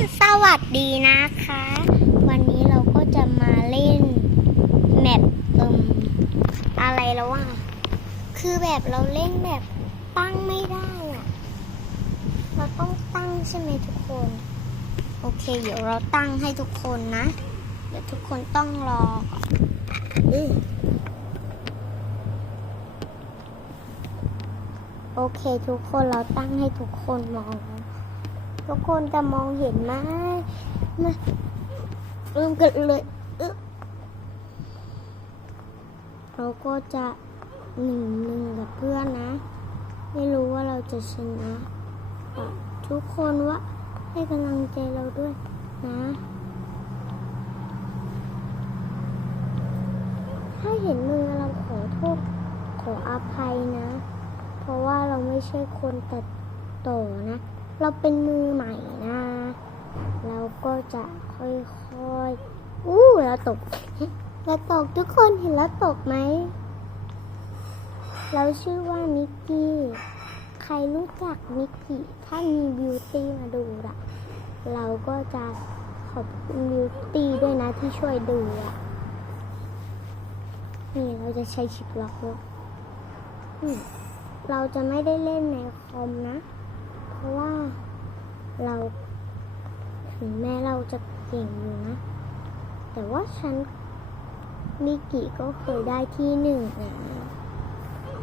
สวัสดีนะคะ วันนี้เราก็จะมาเล่นแมปเอิมอะไรแล้วว่า คือแบบเราเล่นแบบตั้งไม่ได้อะเราต้องตั้งใช่ไหมทุกคน โอเค เดี๋ยวเราตั้งให้ทุกคนนะ เดี๋ยวทุกคนต้องรออือโอเค ทุกคนเราตั้งให้ทุกคนมอง ทุกคนจะมองเห็นไหมมาเริ่มกันเลยเราก็จะหนึ่งหนึ่งกับเพื่อนนะ ไม่รู้ว่าเราจะชนะทุกคนว่าให้กำลังใจเราด้วยนะถ้าเห็นมือเราขอโทษขออภัยนะ เพราะว่าเราไม่ใช่คนตัดต่อนะ เราเป็นมือใหม่นะ เราก็จะค่อยๆ อู้เราตก เราตกทุกคนเห็นเราตกไหม เราชื่อว่ามิกกี้ ใครรู้จักมิกกี้ ถ้ามีบิวตี้มาดูละเราก็จะขอบคุณบิวตี้ด้วยนะที่ช่วยดูอะนี่เราจะใช้ชิปล็อกแล้วเราจะไม่ได้เล่นในคอมนะ เพราะว่าเราถึงแม้เราจะเก่งอยู่นะ แต่ว่าฉันมิกิก็เคยได้ที่หนึ่งนะ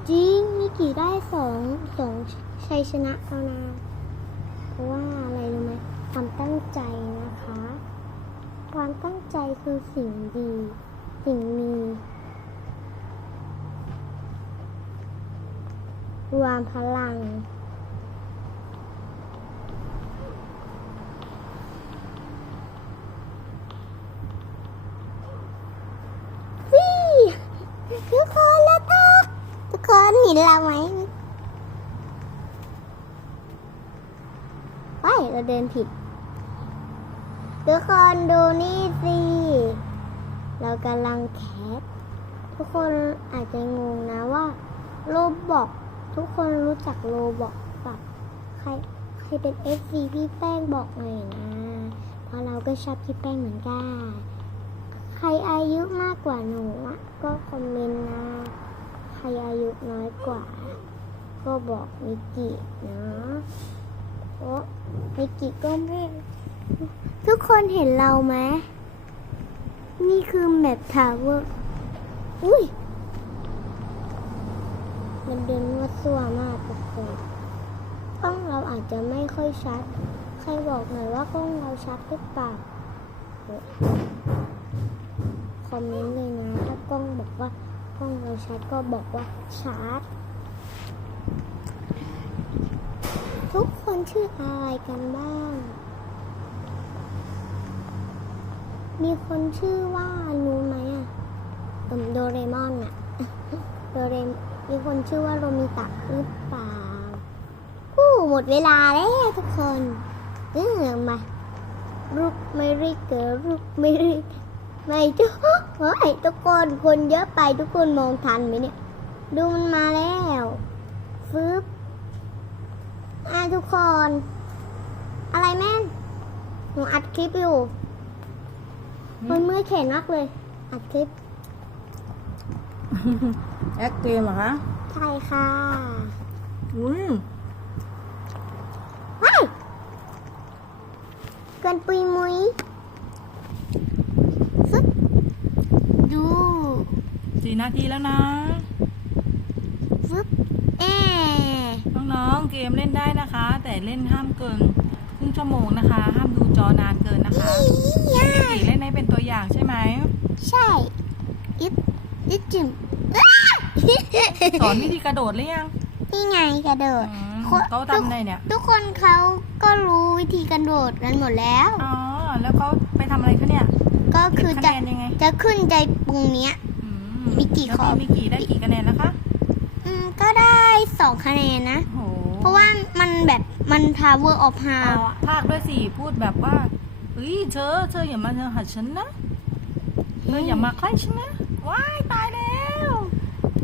จริงมิกิได้สองสองชัยชนะแล้วนะเพราะว่าอะไรรู้ไหมความตั้งใจนะคะ ความตั้งใจคือสิ่งดี สิ่งมี รวมพลัง วี่ทุกคนแล้วตกทุก คนเห็นเราไหมไปเราเดินผิด ทุกคนดูนี่สิ เรากำลังแคสทุกคนอาจจะงงนะว่าโลบอก ทุกคนรู้จักโลบอกปะใครใครเป็น FC พี่แป้งบอกหน่อยนะ เพราะเราก็ชอบพี่แป้งเหมือนกัน ใครอายุมากกว่าหนูอะก็คอมเมนต์นะ ใครอายุน้อยกว่า ก็บอกมิกินะเพราะมิกิก็ไม่ทุกคนเห็นเราไหม นี่คือแมปทาวเวอร์อุ้ย มันเดินมั่วซั่วมากทุกคนกล้องเราอาจจะไม่ค่อยชัด ใครบอกหน่อยว่ากล้องเราชัดหรือเปล่าคอมเมนต์เลยนะ ถ้ากล้องบอกว่า กล้องเราชัดก็บอกว่าชัดทุกคนชื่ออะไรกันบ้าง มีคนชื่อว่ารู้ไหมอะเอมโดเรมอนอะโดเรมมีคนชื่อว่าโรมิตะหรือเปล่าอู้หมดเวลาแล้วทุกคนเออมารุกไม่ริกเกอรุกไม่ริก ไม่ทุกเฮ้ยทุกคนคนเยอะไปทุกคนมองทันไหมเนี่ย ดูมันมาแล้วฟึบอะทุกคน อะไรแม่นหนูอัดคลิปอยู่มันเมื่อยแขนมากเลย อัดคลิป แอคเกมเหรอคะใช่ค่ะอุ้ยว้ายเกินปุยมุยฟึบดู สี่นาทีแล้วนะฟึบเอ๊น้องๆเกมเล่นได้นะคะ แต่เล่นห้ามเกินครึ่งชั่วโมงนะคะ ห้ามดูจอนานเกินนะคะย่าพี่เล่นให้เป็นตัวอย่างใช่ไหมใช่อิดอิดจิมสอนวิธีกระโดดหรือยังนี่ไงกระโดดอืมคนเขาทำไงเนี่ย ทุกคนเขาก็รู้วิธีกระโดดกันหมดแล้วอ๋อแล้วเขาไปทำอะไรคะเนี่ยก็คือเก็บจะคะแนนยังไงจะขึ้นใจปุ่งเนี้ยอื มีกี่แล้วข้อพี่มีกี่ได้กี่คะแนนแล้วคะ อืมก็ได้สองคะแนนนะโอ้โหเพราะว่ามันแบบมัน power of อ๋อ how ภาคด้วยสิพูดแบบว่าเฮ้ยเธอเธออย่ามาเธอหัดฉันนะเธออย่ามาใกล้ฉันนะว้ายตายแล้ว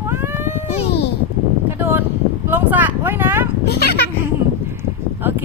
ว้ายนี่กระโดดลงสระว่ายน้ำโอเค